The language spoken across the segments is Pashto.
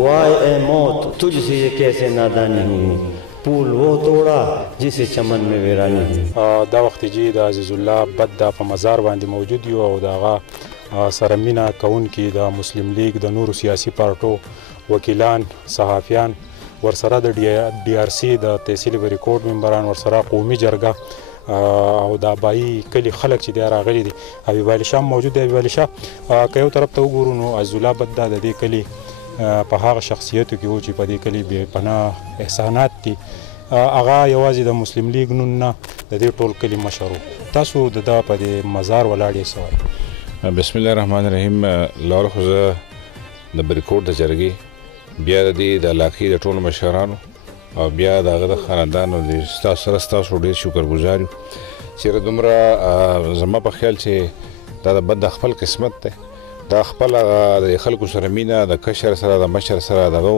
वाय ए मौत तुझसे ये कैसे नादानी हुई, पुल वो तोड़ा जिसे चमन में वीरानी हुई. دا وخت چې د عزیز الله بد دا په مزار باندې موجود یو او دغه سره مینه کوونکي د مسلم لیگ د نورو سیاسي پارټو وکیلان صحافیان ورسره د ډي آر سی د تحصیل ریکورډ ممبران ورسره قومي جرګه او د ابایي کلي خلک چې دی راغلي دي. حبیب علي شاه موجود دی. حبیب علي شاه که یو طرف ته وګورو نو عزیز الله بد دا د دې کلي په هغه شخصیتو کې و چې په دې کلي بې پناه احسانات دي. هغه یوازې د مسلم لیگ نون نه د دې ټول کلي مشر و. تاسو د ده په دې مزار ولاړ یې څه وایي؟ بسم الله الرحمن الرحیم. لومړی خو زه د بریکوټ د جرګې بیا د دې د علاقې د ټولو مشرانو او بیا د هغه د خاندانو د ستاسو سره ستاسو ډېر شکرګزار یو چېرې دومره زما په خیال چې دا د بد د خپل قسمت دی. دا خپل هغه د خلکو سره مینه د کشر سره د مشر سره دغه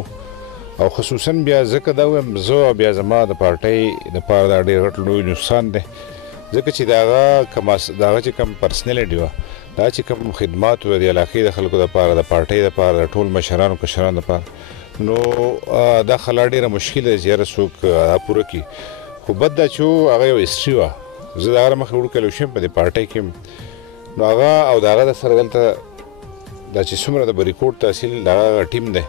او خصوصا بیا ځکه دا وایم زه او بیا زما د پارټۍ دپاره دا ډېر غټ لوی نقصان دی ځکه چې د هغه چې کوم پرسنالټي وه دا چې کوم خدمات وه د علاقې د خلکو دپاره د پارټۍ دپاره د ټول مشرانو کشرانو دپاره نو دا خلا ډېره مشکله ده چې یاره څوک پوره کړي. خو بد دا چې هغه یو هسټري وه. زه د هغه مخکې وړوکی شوم په دې پارټۍ کې نو هغه او د هغه د سره دلته دا چې څومره د بریکوټ تحصیل د هغه ټیم دی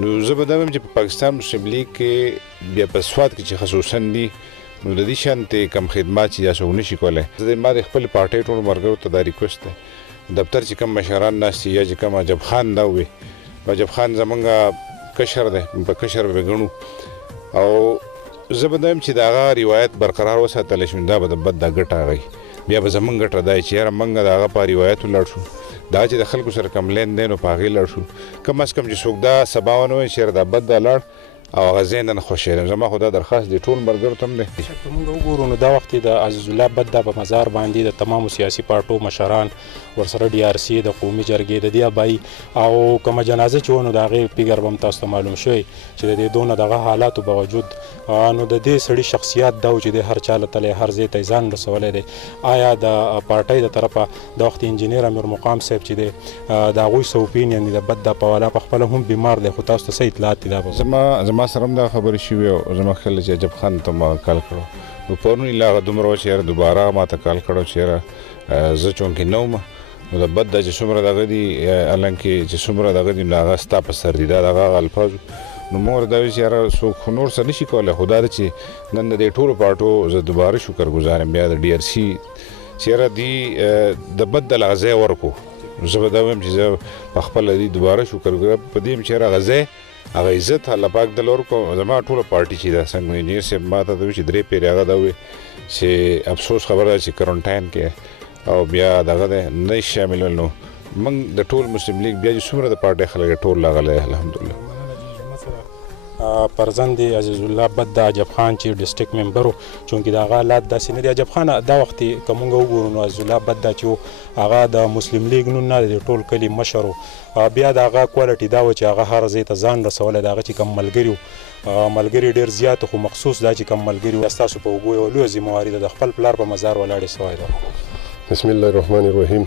نو زه به دا وایم چې په پاکستان مسلم لیگ کې بیا په سوات کې چې خصوصا دي نو د دې شانتې کم خدمات چې دا څوک نشي کولی. زه ما د خپلې پارټۍ ټولو ملګرو ته دا ریکوست دی دفتر چې کم مشران ناست یا چې کم عجب خان دا وي عجب خان زمونږ کشر دی په کشر به ګڼو او زه به دا وایم چې د هغه روایت برقرار وساتلی شو دا به د بد دا ګټه هغوی بیا به زمونږ ګټه دا چې یاره موږ د هغه په روایتو لاړ شو دا چې د خلکو سره کم لین دی نو په هغې لاړ شو کم از کم چې څوک دا سبا ونه وایي چې یاره دا بد دا لاړ او هغه ځای نه خوښېږم. زما خو دا درخواست دی ټول ملګرو ته هم دی. که موږ وګورو نو دا وخت د عزیز الله بد دا په مزار باندې د تمامو سیاسي پارټو مشران ورسره ډي آر سی د قومي جرګې د دې ابایي او کومه جنازه چې و نو د هغې فیګر به هم تاسو ته معلوم شوی چې د دې دونه دغه حالاتو باوجود نو د دې سړي شخصیت دا و چې دی هر چا له تلی هر ځای ته یې ځان رسولی دی. آیا د پارټۍ د طرفه د وخت انجینیر امیر مقام صاحب چې دی د هغوی څه اوپینین دی د بد دا په والا پخپله هم بیمار دی خو تاسو ته څه اطلاعات دي دا به زما سره هم دا خبرې شوې او زما خیال چې عجب خان ته ما کال کړو نو پرون یې لا هغه دومره وه چې یاره دوباره ما ته کال کړو چې یاره زه چونکې نه وم نو د بد دا چې څومره دغه دي حالانکې چې څومره دغه دي نو هغه ستا په سر دي دا د هغه الفاظو نو ما ورته دا وایي چې یاره څوک خو نور څه نشي کولی خو دا ده چې نن د دې ټولو پارټو زه دوباره شکرګزار یم بیا د ډي آر سی چې یاره دي د بد د هغه ځای ورکړو زه به دا وایم چې زه په خپله دي دوباره شکرګزار په دې یم چې یاره هغه ځای هغه عزت الله پاک دل ورکړو. زما ټوله پارټي چې دا څنګه انجینیر صاحب ما ته وایي چې 3 پیرې هغه دا وایي چې افسوس خبره ده چې کرنټاین کې او بیا دغه دی نه شامل نو موږ د ټول مسلم لیگ بیا چې څومره د پارټۍ خلک ټول راغلی الحمدلله. پرزند عزیز الله بد د عجب خان چې ډسټرکټ ممبر و چونکې د هغه حالات داسې نه دي. عجب خان دا وخت که موږ وګورو نو عزیز الله بد دا چې و هغه د مسلم لیگ نون نه د ټول کلي مشر و بیا د هغه کوالټي دا و چې هغه هر ځای ته ځان رسولی د هغه چې کوم ملګري و ملګري ډېر زیات خو مخصوص دا چې کوم ملګري و ستاسو په اوږو یوه لویه ذمهواري ده د خپل پلار په مزار ولاړې سوی ده. بسم الله الرحمن الرحیم.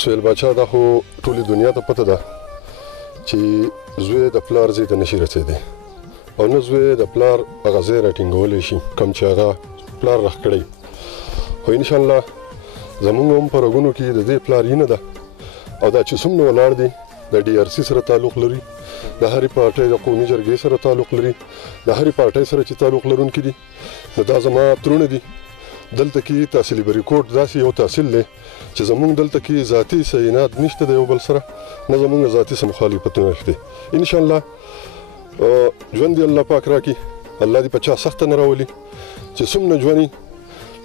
سهیل باچا دا خو ټولې دنیا ته پته ده چې زوی د پلار ځای ته نشي رسېدی او نه زوی د پلار هغه ځای راټینګولی شي کوم چې هغه پلار راخ کړی خو انشاءالله زمونږ هم په رګونو کې د دې پلار یینه ده او دا چې څومره ولاړ دي د ډي آر سی سره تعلق لري د هرې پارټۍ د قومي جرګې سره تعلق لري د هرې پارټۍ سره چې تعلق لرونکي دي نو دا زما ترونه دي. دلته کې تحصیلي بریکوټ داسې یو تحصیل دی چې زمونږ دلته کې ذاتي سینات نشته د یو بل سره نه زمونږ ذاتي څه مخالفتونه شته. انشاءالله ژوند دې الله پاک راکړي الله دې په چا سخته نه راولي چې څومره ژوندي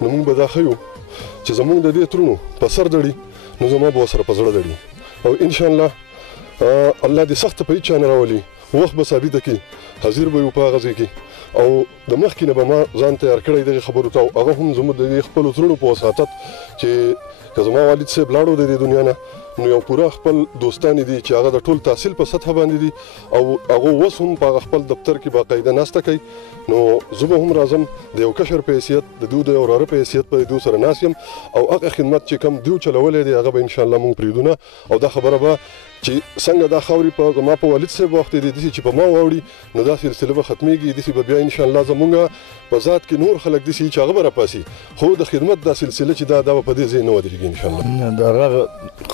نو موږ به دا ښیو چې زمونږ د دې ترونو په سر دړي نو زما به ورسره په زړه دړي او انشاءالله الله دې سخته په هېڅ چا نه راولي وخت به ثابته کړي حاضر به یو په هغه ځای کې او د مخکې نه به ما ځان تیار کړی دغې خبرو ته هغه هم زموږ د دې خپلو ترونو په وساطت چې که زما والد صاحب لاړو د دې دنیا نه نو یو پوره خپل دوستان دي چې هغه د ټول تحصیل په سطحه باندې دي او هغه اوس هم په خپل دفتر کې باقاعده ناسته کوي نو زه به هم راځم د یو کشر په حیثیت د دوی د یو وراره په حیثیت به د دوی سره ناست یم او هغه خدمت چې کوم دوی چلولی دی هغه به انشاءالله موږ پرېږدو نه او دا خبره به چې څنګه دا خاورې په زما په والد صاحب وخت دی داسې چې په ما واوړي نو دا سلسله به ختمېږي داسې به بیا انشاءالله زمونږ په ذات کې نور خلک داسې چې هغه به راپاسي خو د خدمت دا سلسله چې دا به په دې ځای نه ودرېږي انشاءالله د هغه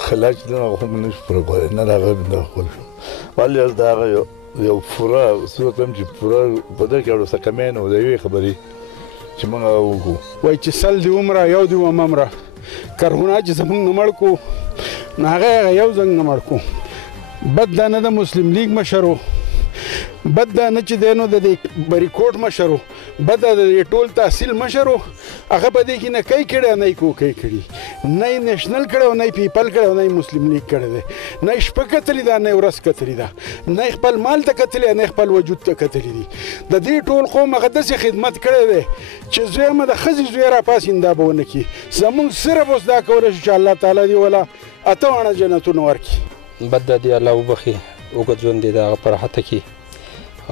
خلاج دی هغه هم نه شو پوره کولی نه د هغه دخل شو ولې د هغه یو پوره صورت هم چې پوره په دې کې وروسته کمی نه و د یوې خبرې چې موږ هغه وکړو وایي چې سل دې ومره یو دې وممره کرهونه چې زموږ نه مړ کړو نو هغه یو زنګ نه مړ کړو بد دا نه د مسلم لیگ مشر و بد دا نه چې دی نو د دې بریکوټ مشر و بد دا د ټول تحصیل مشر و هغه په دې کې نه کوي کړی نه یې کوکی کړي نه یې نیشنل کړی او نه یې پیپل کړی او نه یې مسلم لیگ کړی دی نه یې شپه کتلې ده نه یې ورځ کتلې ده نه یې خپل مال ته کتلې نه یې خپل وجود ته کتلې دي د دې ټول قوم هغه داسې خدمت کړی دی چې زوی مه د ښځې زوی راپاسین دا به ونه کړي زموږ صرف اوس دا کولی شو چې الله تعالی دې وله 8 واړه جنتونه ورکړي بد د دې الله وبخي اوږد ژوند دی د هغه په راحته کې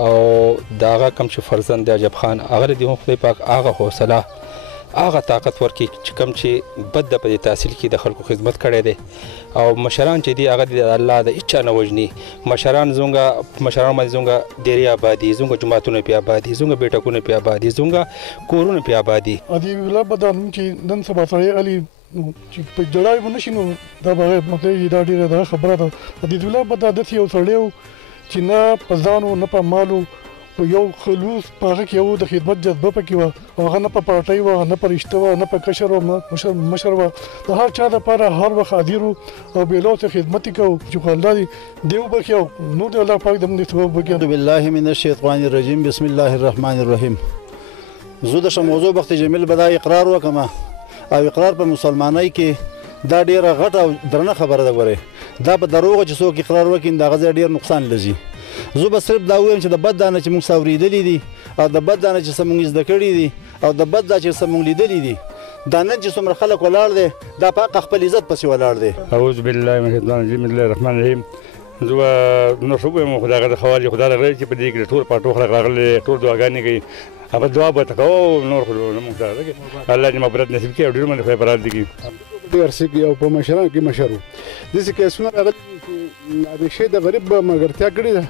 او د هغه کوم چې فرزند دی عجب خان هغه دې هم خدای پاک هغه حوصله هغه طاقت ورکړي چې کوم چې بد د په دې تحصیل کې د خلکو خدمت کړی دی او مشران چې دي هغه د الله د هیچا نه وژني مشران باندې زموږ ډېرې آبادي زموږ جوماتونه پې آبادي زموږ بیټکونه پې آبادي زموږ کورونه پې آبادي ادي ویلا بدل چې نن سبا سړی علي چې په جړای ونه شي نو دا به مطلب دا ډیره دا خبره ده د دې ویلا بدل د یو سړیو چې نه په ځانو نه په مالو په یو خلوص په هغه کې یو د خدمت جذبه پکې وه او هغه نه په پارټۍ وه نه په رشته وه نه په کشر وه مشر وه د هر چا دپاره هر وخت حاضر وو او بېلوڅه خدمت یې کوو چې خو الله دې وبخي او نور دې الله پاک د موږ ثواب وکړي اعوذ بالله من الشیطان الرجیم بسم الله الرحمن الرحیم زه د موضوع بخت جمیل به دا اقرار وکړم او اقرار په مسلمانۍ کې دا ډیره غټه او درنه خبره ده ګورئ دا په دروغه چې څوک اقرار وکړي د هغه ځای ډېر نقصان لځي زه به صرف دا ووایم چې د بد دا نه چې موږ څه اورېدلي دي او د بد دا نه چې څه موږ زده کړي دي او د بد دا چې څه موږ لیدلي دي دا نن چې څومره خلک ولاړ دی دا په حق خپل عزت پسې ولاړ دی اعوذ بالله من الشیطان الرجیم بسم الله الرحمن الرحیم زه به نو څه ووایم خو د هغه د خوالي خدا راغلی چې په دې کې ټول پاټو خلک راغلي ټول دعاګانې کوي هغه دعا به ته کوو نور خو نه موږ ته الله دې مغفرت نصیب کړي او ډېر باندې خدای برات دي کړي ډېر څه او په مشرانو کې مشر وو داسې کیسونه راغلي چې همیشه د غریب ملګرتیا کړې ده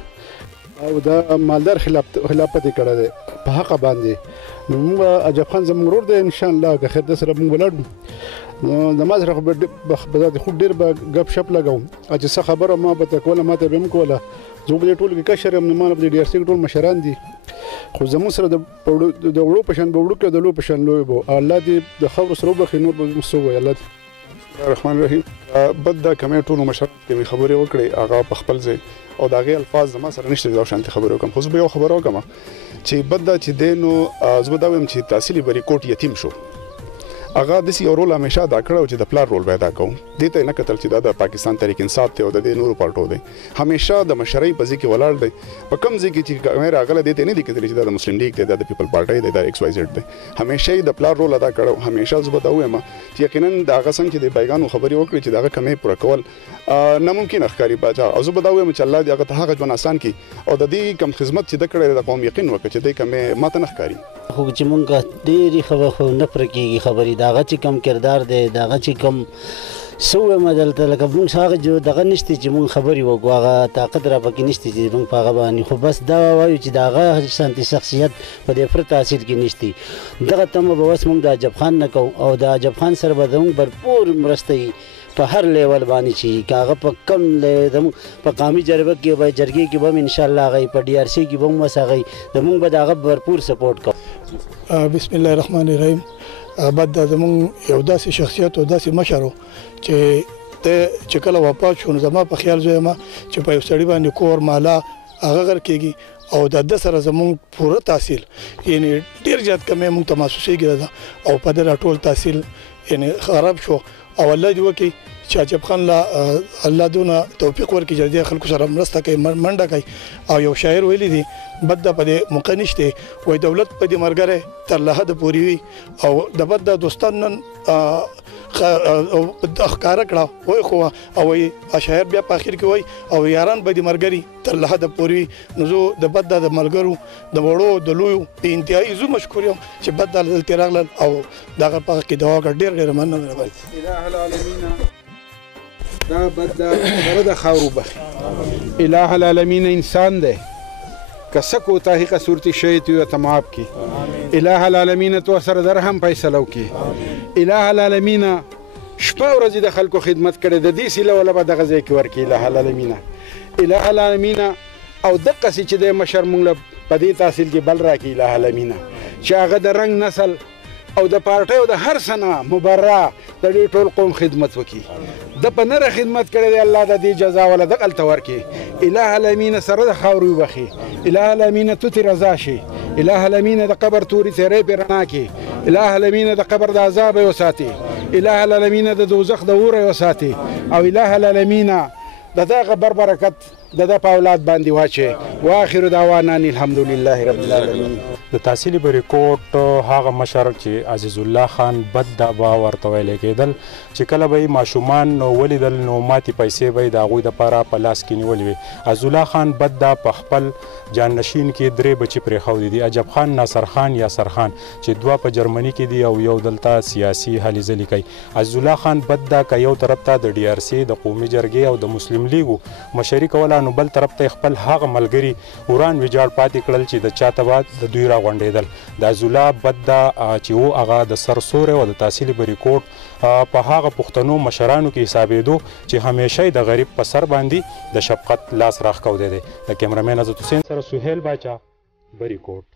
او د مالدار خلافت یې کړی دی په حقه باندې نو موږ عجب خان زموږ ورور دی انشاءالله که خیر ده سره موږ ولاړ نو د ما سره خو به خو ډېر به ګپ شپ لګوم چې څه خبره ما به ته کوله ما ته به هم کوله زه په دې ټولو کې کشر یم نو ما نه په دې ډي آر سي کې ټول مشران دي خو زموږ سره د وړو په شان به وړو کې د لویو په شان لوی به الله دې د خاورو سره وبخي نور به موږ څه ووایي الله دې الرحمن الرحیم بد دا کمې ټولو مشران کې مې خبرې وکړې هغه په خپل ځای او د هغې الفاظ زما سره نشته دا شانتې خبرې وکړم خو زه به یو خبره وکړم چې بد دا چې دی نو زه به دا وایم چې تحصیلي بریکوټ یتیم شو هغه داسې یو رول همیشه ادا کړی چې د پلار رول به ادا کوم دې ته یې نه کتل چې دا د پاکستان تحریک انصاف دی او د دې نورو پارټو دی همیشه د مشرۍ په ځای کې ولاړ دی په کوم ځای کې چې کمې راغلی دې ته نه دي کتلي چې دا د مسلم لیګ دی دا د پیپل پارټۍ دی دا ایکس واي زیډ دی همیشه یې د پلار رول ادا کړی همیشه زه به دا ووایم چې یقینا د هغه څنګه چې د بیګانو خبرې وکړي چې د هغه کمې پوره کول ناممکن ښکاري باچا او زه به دا ووایم چې الله دې هغه ته هغه ژوند اسان کړي او د دې کم خدمت چې ده کړی د قوم یقین وکړي چې دې کمې ماته نه ښکاري خو چې مونږ ډېرې خو نه پوره کېږي خبرې د هغه چې کم کردار دی د هغه چې کم څه ووایم دلته لکه مونږ هغه دغه نشته چې مونږ خبرې وکړو هغه طاقت را پکې نشته چې مونږ په هغه باندې خو بس دا وایو چې د هغه شانتي شخصیت په دې فرد تحصیل کې نشته دغه تمه به بس مونږ د عجب خان نه کوو او د عجب خان سره به زموږ بھرپور مرسته وي په هر لیول باندې چې هغه په کم په قومي جرګه کې به هم انشاءالله هغه په ډي آر سي کې به هم وس هغه زموږ به د هغه بھرپور سپورټ کوو بسم الله الرحمن الرحیم بعد د زموږ یو داسې شخصیت او داسې مشر و چې کله وفات شو نو زما په خیال زه یم چې په یو سړي باندې کور مالا هغه غر کېږي او د ده سره زموږ پوره تحصیل یعنې ډېر زیات کمې موږ ته محسوسېږي او په ده ټول تحصیل یعنې خراب شو او الله دې وکړي چې عجب خان لا الله دونه توفیق ورکړي چې دې خلکو سره مرسته کوي منډه کوي او یو شاعر ویلی دی بد په دې موقع نشته وای دولت په دې مرګره تر له حد پورې وي او د بد دوستان نن ښکاره کړه وای خو او شاعر بیا په اخر کې وای او یاران به دې مرګري تر له حد پورې نو زه د بد د ملګرو د وړو د لویو په انتهایی زه مشکور یم چې بد دلته راغلل او دغه په کې دعا ډېر مننه دا بد دا سره د خاورو بخي الہ العالمین انسان دی که څه کوتاهي قصورتي شوی ته ورته معاف کړي الہ العالمین تو سره د رحم فیصله وکړي الہ العالمین شپه ورځې د خلکو خدمت کړې د دې سیله ولا به دغه ځای کې ورکړي الہ العالمین الہ العالمین او دقسې چې د مشر مونږ له په دې تحصیل کې بل راکړي الہ العالمین چې هغه د رنګ نسل او د پارټۍ او د هر څه نه مبرا د دې ټول قوم خدمت وکړي د په نره خدمت کړی دی الله د دې جزا ولا دغلته ورکړي الہ العالمین سره د خاورې وبخي الہ العالمین تو تې رضا شي الہ العالمین د قبر تورې تیرې پرې رڼا کړي الہ العالمین د قبر د عذاب یې وساتي الہ العالمین د دوزخ د اوره یې وساتي او الہ العالمین د دغه برکت د په اولاد باندې واچي واخر دعوانا الحمدلله رب العالمین د تحصیلي بریکوټ هغه مشر چې عزیز الله خان بد دعوا ورته ویل کېدل چې کله به ماشومان ولیدل نو ماتې پیسې به د هغوی دپاره په لاس کې نیولې وي عزیز الله خان بد دا په خپل جانشین کې 3 بچي پرېښودي دي عجب خان ناصر خان یاسر خان چې 2 په جرمني کې دي او یو دلته سیاسي هلې ځلې کوي عزیز الله خان بد دا که یو طرف ته د ډي آر سي د قومي جرګې او د مسلم لیګو مشري کوله نو بل طرف ته خپل هغه ملګري وران ویجاړ پاتې کړل چې د چا ته بعد د دوی راغونډېدل د عزیز الله بد دا چې و هغه د سرسورې او د تحصیلي بریکوټ په هغه پښتنو مشرانو کې حسابېدو چې همیشه د غریب په سر باندې د شفقت لاس راښکودی دی د کیمرامین عزت حسین سره سهیل باچا بریکوټ